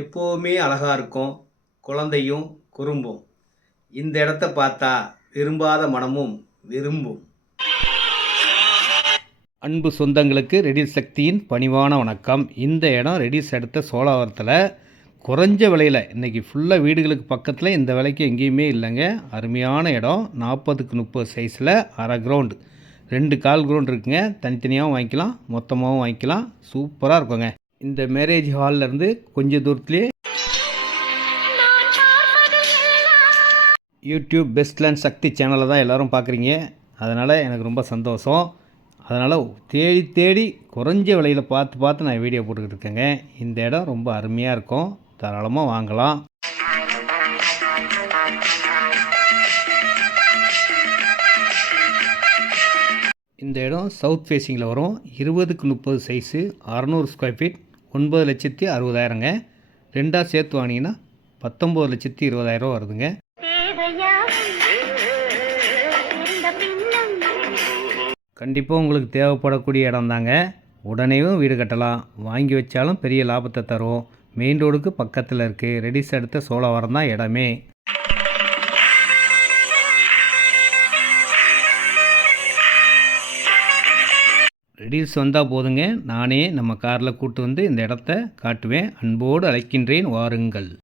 எப்போவுமே அழகாக இருக்கும் குழந்தையும் குறும்பும். இந்த இடத்த பார்த்தா விரும்பாத மனமும் விரும்பும். அன்பு சொந்தங்களுக்கு ரெடில்ஸ் சக்தியின் பணிவான வணக்கம். இந்த இடம் ரெடில்ஸ் அடுத்த சோழாவரத்தில் குறைஞ்ச விலையில் இன்றைக்கி ஃபுல்லாக வீடுகளுக்கு பக்கத்தில் இந்த விலைக்கு எங்கேயுமே இல்லைங்க. அருமையான இடம். 40க்கு 30 சைஸில் அரை கிரவுண்டு, 2 கால் கிரவுண்ட் இருக்குங்க. தனித்தனியாகவும் வாங்கிக்கலாம், மொத்தமாகவும் வாங்கிக்கலாம். சூப்பராக இருக்குங்க. இந்த மேரேஜ் ஹால்லேருந்து கொஞ்சம் தூரத்துலேயே யூடியூப் பெஸ்ட்லேண்ட் சக்தி சேனலை தான் எல்லோரும் பார்க்குறீங்க. அதனால் எனக்கு ரொம்ப சந்தோஷம். அதனால் தேடி தேடி குறைஞ்ச விலையில் பார்த்து நான் வீடியோ போட்டுக்கிட்டு இருக்கேங்க. இந்த இடம் ரொம்ப அருமையாக இருக்கும். தாராளமாக வாங்கலாம். இந்த இடம் சவுத் ஃபேஸிங்கில் வரும். 20க்கு 30 சைஸு, 600 ஸ்கொயர் ஃபீட், 9,60,000ங்க. ரெண்டாக சேர்த்து வாங்கினீங்கன்னா 19,20,000 வருதுங்க. கண்டிப்பாக உங்களுக்கு தேவைப்படக்கூடிய இடம் தாங்க. உடனேவும் வீடு கட்டலாம். வாங்கி வச்சாலும் பெரிய லாபத்தை தரும். மெயின் ரோடுக்கு பக்கத்தில் இருக்குது. ரெடிஸ் அடுத்த சோழாவரம் தான் இடமே. ரெடில்ஸ் வந்தால் போதுங்க, நானே நம்ம காரில் கூட்டு வந்து இந்த இடத்த காட்டுவேன். அன்போடு அழைக்கின்றேன், வாருங்கள்.